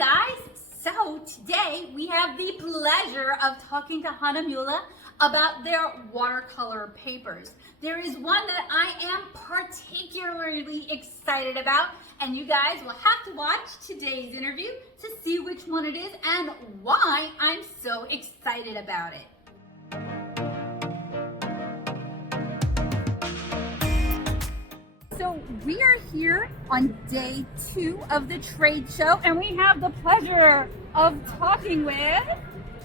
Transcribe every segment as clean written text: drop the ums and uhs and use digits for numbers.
guys, so today we have the pleasure of talking to Hahnemule about their watercolor papers. There is one that I am particularly excited about, and you guys will have to watch today's interview to see which one it is and why I'm so excited about it. So we are here on day 2 of the trade show, and we have the pleasure of talking with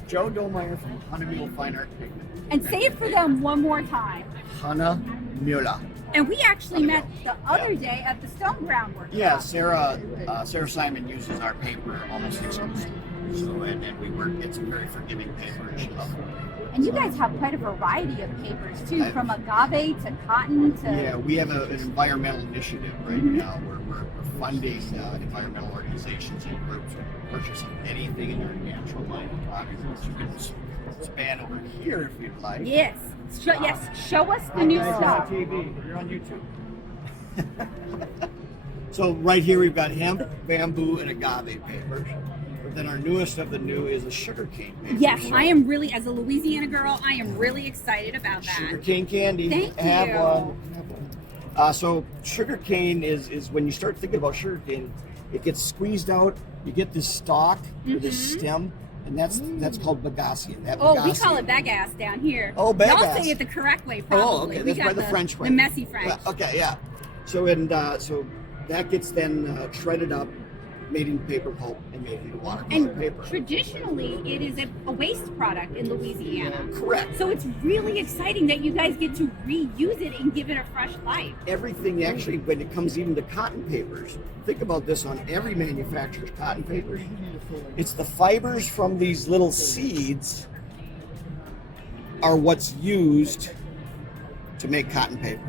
Joe Dolmeyer from Hahnemule Fine Art Pigment. And say it for them one more time. Hahnemule. And we actually met the other day at the Stone Groundwork. Yeah, Sarah Simon uses our paper almost exclusively. So, and we work, it's a very forgiving paper, and she loves it. And you guys have quite a variety of papers too, from agave to cotton to... Yeah, we have an environmental initiative right now where we're funding environmental organizations and groups purchasing anything in their natural line of products. You can span over here if you'd like. Yes. Show us the new stuff. You're on YouTube. So right here we've got hemp, bamboo, and agave papers. But then our newest of the new is a sugarcane paper. Yes, I am really, as a Louisiana girl, I am really excited about that. Sugarcane candy. Thank have you. One. So sugarcane is when you start thinking about sugarcane, it gets squeezed out. You get this stalk or this stem, and that's called bagasse. We call it bagasse down here. Oh, bagasse. Y'all say it the correct way, probably. Oh, okay. That's probably the French way. The messy French. Okay, yeah. So so that gets then shredded up, made into paper pulp, and made into watercolor paper. Traditionally, it is a waste product in Louisiana. Correct. So it's really exciting that you guys get to reuse it and give it a fresh life. Everything actually, when it comes even to cotton papers, think about this on every manufacturer's cotton papers. It's the fibers from these little seeds are what's used to make cotton paper.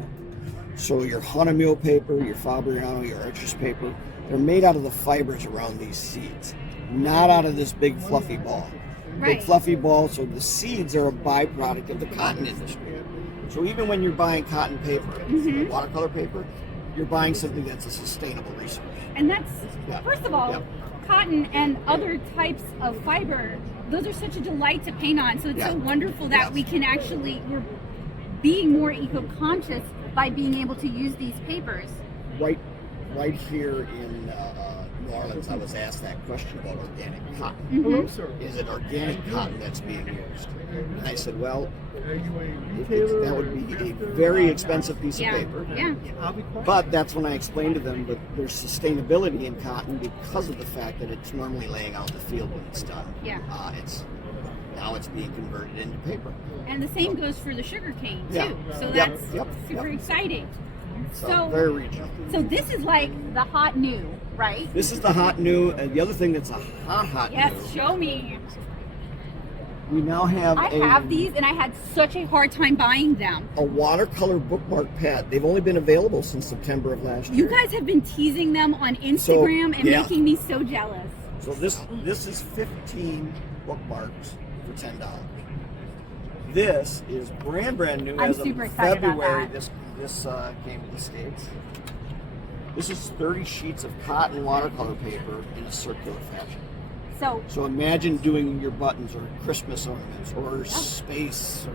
So your Hahnemule paper, your Fabriano, your Arches paper, they're made out of the fibers around these seeds, not out of this big fluffy ball. Right. Big fluffy ball, so the seeds are a byproduct of the cotton industry. So even when you're buying cotton paper, watercolor paper, you're buying something that's a sustainable resource. And that's, first of all, cotton and other types of fiber, those are such a delight to paint on. So it's so wonderful that we can actually, we're being more eco-conscious by being able to use these papers. Right here in New Orleans, I was asked that question about organic cotton. Is it organic cotton that's being used? And I said, well, that would be a very expensive piece of paper. Yeah. But that's when I explained to them that there's sustainability in cotton because of the fact that it's normally laying out in the field when it's done. Yeah. Now it's being converted into paper. And the same goes for the sugar cane too. So that's super exciting. So very regional. So this is like the hot new, right? This is the hot new, and the other thing that's a hot new. Yes, show me. We now have I have these, and I had such a hard time buying them. A watercolor bookmark pad. They've only been available since September of last year. You guys have been teasing them on Instagram and making me so jealous. So this is 15 bookmarks for $10. This is brand new as of February. This came to the States. This is 30 sheets of cotton watercolor paper in a circular fashion. So imagine doing your buttons or Christmas ornaments or space or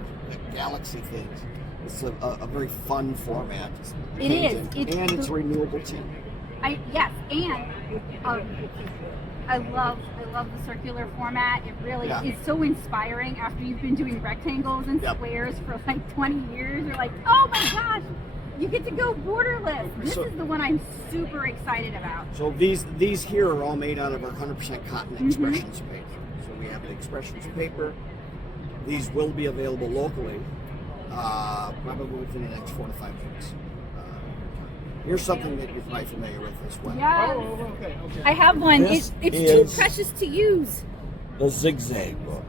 galaxy things. It's a very fun format. It is. And it's renewable too. I love the circular format. It really is so inspiring after you've been doing rectangles and squares for like 20 years. You're like, oh my gosh, you get to go borderless. This is the one I'm super excited about. So these here are all made out of our 100% cotton expressions paper. So we have the expressions paper. These will be available locally, probably within the next 4 to 5 weeks. Here's something that you're probably familiar with as well. Yeah. Okay. I have one. It's too precious to use. The zigzag book.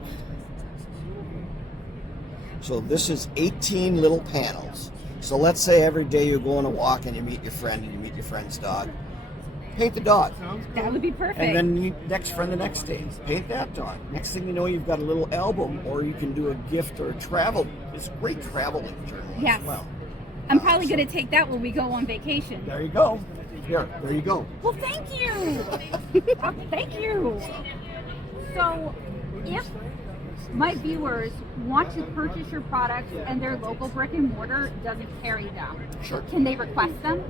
So this is 18 little panels. So let's say every day you go on a walk and you meet your friend and you meet your friend's dog. Paint the dog. That would be perfect. And then meet next friend the next day. Paint that dog. Next thing you know, you've got a little album, or you can do a gift or a travel. It's a great traveling journal as well. I'm probably going to take that when we go on vacation. There you go. Here, there you go. Well, thank you. Thank you. So, if my viewers want to purchase your products and their local brick and mortar doesn't carry them, Sure. can they request them?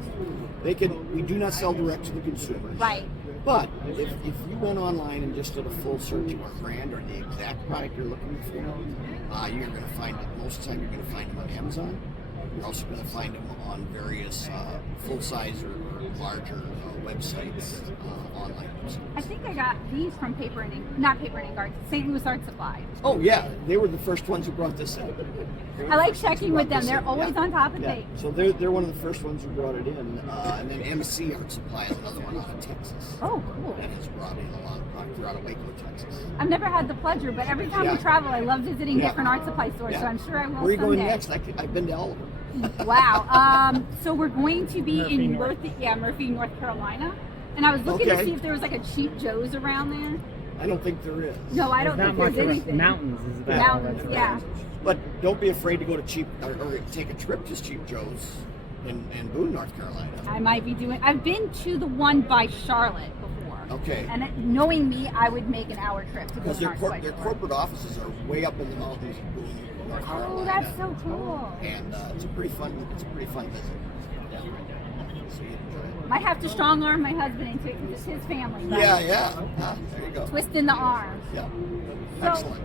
They can. We do not sell direct to the consumers. Right. But if you went online and just did a full search of our brand or the exact product you're looking for, you're going to find it. Most of the time, you're going to find them on Amazon. You're also going to find them on various full-size or larger websites, online websites. I think I got these from Paper and Ink, not Paper and Ink Arts, St. Louis Art Supply. Oh yeah, they were the first ones who brought this in. I like checking with them. They're always on top of things. So they're one of the first ones who brought it in, and then MC Art Supply is another one out of Texas. Oh, cool. That has brought in a lot of product. They're out of Waco, Texas. I've never had the pleasure, but every time we travel, I love visiting different art supply stores, so I'm sure I will Where are you going someday. next? I've been to all of them. Wow. So we're going to be in Murphy, North Carolina. And I was looking to see if there was like a Cheap Joe's around there. I don't think there is. No, I don't think there's anything. Mountains is about Mountains, yeah. But don't be afraid to go to Cheap or take a trip to Cheap Joe's in Boone, North Carolina. I might be doing. I've been to the one by Charlotte before. Okay. And knowing me, I would make an hour trip to go Because to an art supply their store. corporate offices are way up in the mountains in Boone, North Carolina. Oh, that's so cool. And it's a pretty fun visit. Yeah. So you enjoy it. Might have to strong arm my husband into it because it's his family. But Yeah. There you go. Twisting the arm. Yeah. So, Excellent.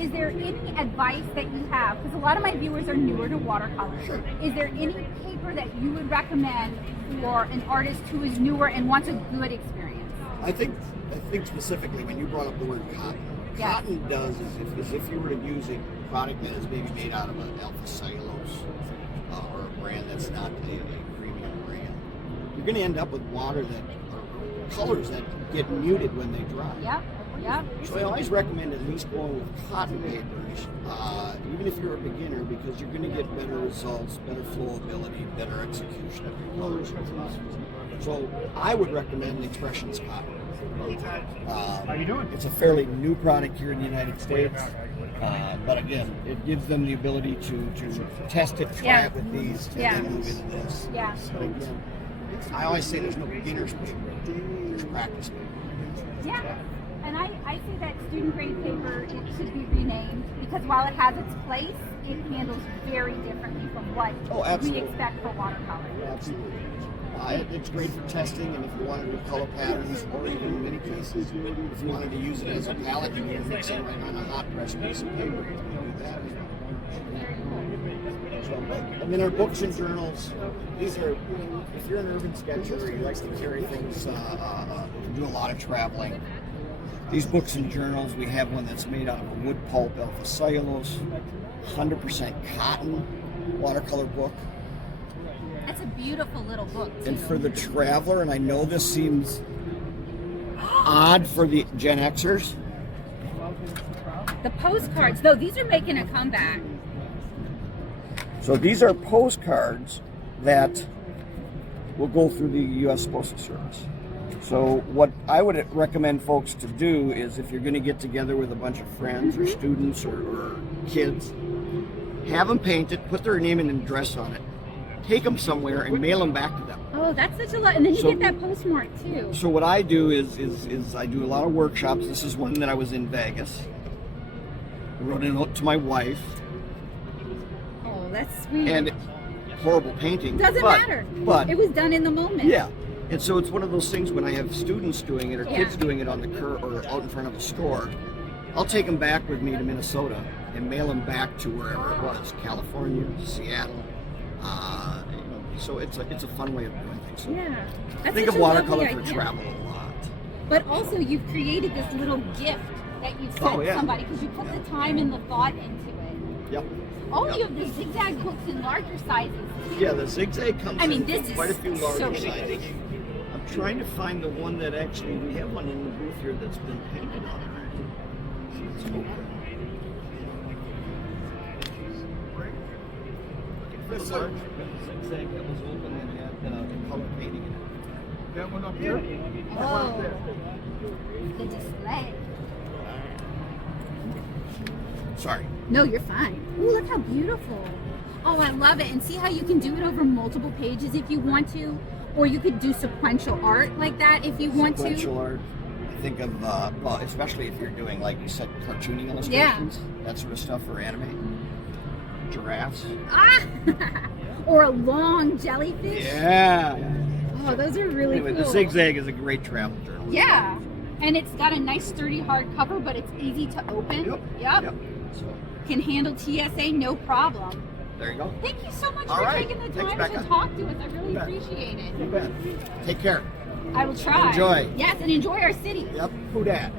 is there any advice that you have? Because a lot of my viewers are newer to watercolor. Sure. Is there any paper that you would recommend for an artist who is newer and wants a good experience? I think specifically when you brought up the word cotton, Yeah. cotton does is if you were to use a product that is maybe made out of an alpha cellulose or a brand that's not a premium brand, you're going to end up with water or colors that get muted when they dry. Yep. So I always recommend at least going with cotton papers, even if you're a beginner, because you're going to get better results, better flowability, better execution of your colors and things. So I would recommend Expressions Cotton. How you doing? It's a fairly new product here in the United States, but again, it gives them the ability to test it, try it with these, and then move into this. Yeah. But again, I always say there's no beginner's paper, there's practice paper. Yeah. And I say that student grade paper, it should be renamed because while it has its place, it handles very differently from what we expect for watercolor. Absolutely. It's great for testing, and if you wanted to do color patterns, or even in many cases, if you wanted to use it as a palette, you can mix it right on a hot press piece of paper. You can do that. So, I mean, our books and journals, these are, if you're an urban sketcher or you like to carry things, do a lot of traveling, these books and journals, we have one that's made out of a wood pulp alpha cellulose, 100% cotton watercolor book. That's a beautiful little book, too. And for the traveler, and I know this seems odd for the Gen Xers. The postcards, though, these are making a comeback. So these are postcards that will go through the U.S. Postal Service. So what I would recommend folks to do is if you're going to get together with a bunch of friends or students or kids, have them paint it, put their name and address on it, take them somewhere and mail them back to them. Oh, that's such a lot. And then you get that postmark, too. So what I do is I do a lot of workshops. This is one that I was in Vegas. I wrote a note to my wife. Oh, that's sweet. And horrible painting. Doesn't matter. But it was done in the moment. Yeah. And so it's one of those things when I have students doing it or kids doing it on the curb or out in front of a store, I'll take them back with me to Minnesota and mail them back to wherever it was, California, Seattle. So it's a fun way of doing things. So Yeah. That's think such of a watercolor lovely for idea. travel a lot. But also, you've created this little gift that you've sent somebody because you put the time and the thought into it. Yep. All of the zigzag books in larger sizes. Yeah, the zigzag comes in this quite a is few so larger big. sizes. I'm trying to find the one that actually, we have one in the booth here that's been painted on it. See, it's open. This large zigzag that was open and had color painting in it. That one up here? Oh, the display. Sorry. No, you're fine. Ooh, look how beautiful. Oh, I love it. And see how you can do it over multiple pages if you want to. Or you could do sequential art like that if you want to. Sequential art. I think of, well, especially if you're doing, like you said, cartooning illustrations, that sort of stuff for anime. Giraffes. Ah! Or a long jellyfish. Yeah. Oh, those are really Anyway, cool. the Zigzag is a great travel journal. Yeah. And it's got a nice sturdy hard cover, but it's easy to open. Yep. So, Can handle TSA, no problem. there you go. Thank you so much All for right. taking the Thanks, time Becca. to talk to us. I really You bet. appreciate it. You bet. Take care. I will try. Enjoy. Yes, and enjoy our city. Yep. Who dat?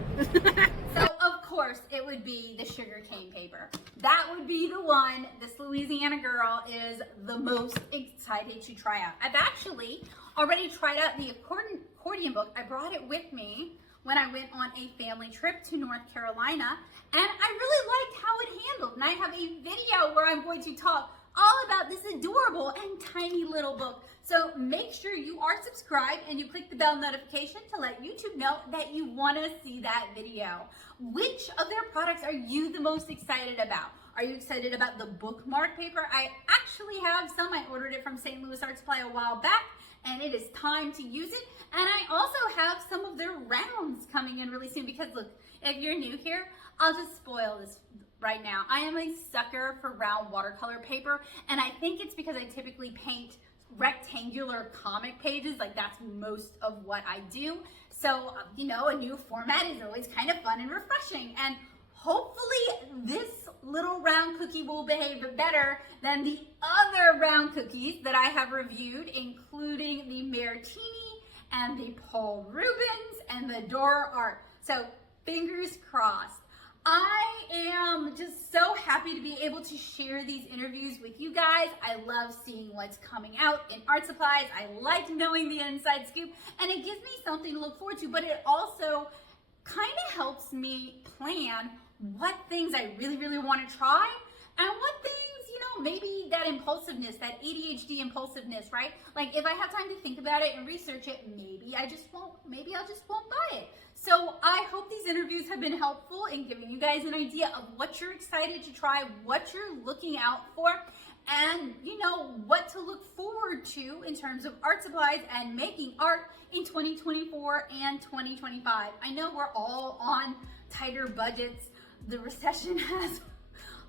So of course it would be the sugarcane paper. That would be the one this Louisiana girl is the most excited to try out. I've actually already tried out the accordion book. I brought it with me when I went on a family trip to North Carolina, and I really liked how it handled. And I have a video where I'm going to talk all about this adorable and tiny little book. So make sure you are subscribed and you click the bell notification to let YouTube know that you want to see that video. Which of their products are you the most excited about? Are you excited about the bookmark paper? I actually have some. I ordered it from St. Louis Art Supply a while back, and it is time to use it. And I also have some of their rounds coming in really soon, because look, if you're new here, I'll just spoil this right now. I am a sucker for round watercolor paper, and I think it's because I typically paint rectangular comic pages. Like, that's most of what I do. So, you know, a new format is always kind of fun and refreshing. And hopefully this little round cookie will behave better than the other round cookies that I have reviewed, including the Maritini and the Paul Rubens and the Dora Art. So fingers crossed. I am just so happy to be able to share these interviews with you guys. I love seeing what's coming out in art supplies. I like knowing the inside scoop, and it gives me something to look forward to, but it also kind of helps me plan what things I really, really want to try, and what things, you know, maybe that impulsiveness, that ADHD impulsiveness, right? Like, if I have time to think about it and research it, maybe I just won't buy it. So I hope these interviews have been helpful in giving you guys an idea of what you're excited to try, what you're looking out for, and, you know, what to look forward to in terms of art supplies and making art in 2024 and 2025. I know we're all on tighter budgets. The recession has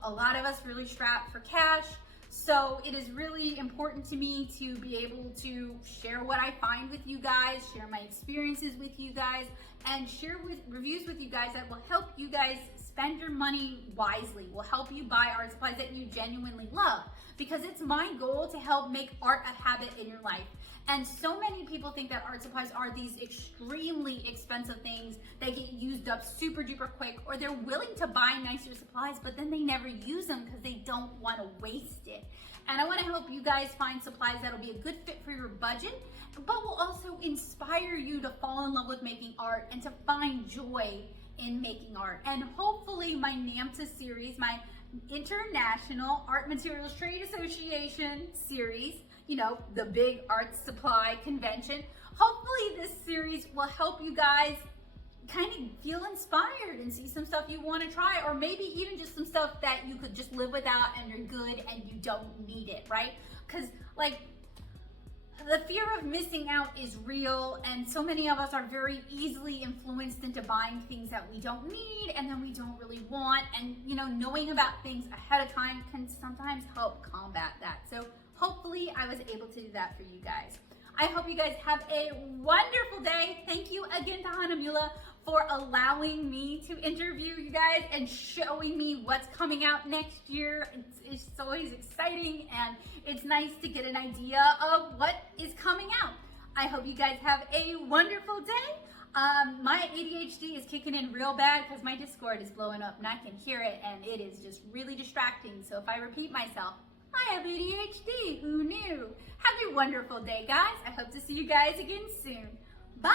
a lot of us really strapped for cash. So it is really important to me to be able to share what I find with you guys, share my experiences with you guys, and share with reviews with you guys that will help you guys spend your money wisely, will help you buy art supplies that you genuinely love. Because it's my goal to help make art a habit in your life. And so many people think that art supplies are these extremely expensive things that get used up super duper quick, or they're willing to buy nicer supplies, but then they never use them because they don't want to waste it. And I want to help you guys find supplies that'll be a good fit for your budget, but will also inspire you to fall in love with making art and to find joy in making art. And hopefully my NAMTA series, my International Art Materials Trade Association series, you know, the big art supply convention. Hopefully this series will help you guys kind of feel inspired and see some stuff you want to try, or maybe even just some stuff that you could just live without and you're good and you don't need it, right? Because, like, the fear of missing out is real, and so many of us are very easily influenced into buying things that we don't need and then we don't really want. And, you know, knowing about things ahead of time can sometimes help combat that. So hopefully I was able to do that for you guys. I hope you guys have a wonderful day. Thank you again to Hahnemule for allowing me to interview you guys and showing me what's coming out next year. It's always exciting, and it's nice to get an idea of what is coming out. I hope you guys have a wonderful day. My ADHD is kicking in real bad because my Discord is blowing up and I can hear it, and it is just really distracting. So if I repeat myself, I have ADHD. Who knew? Have a wonderful day, guys. I hope to see you guys again soon. Bye.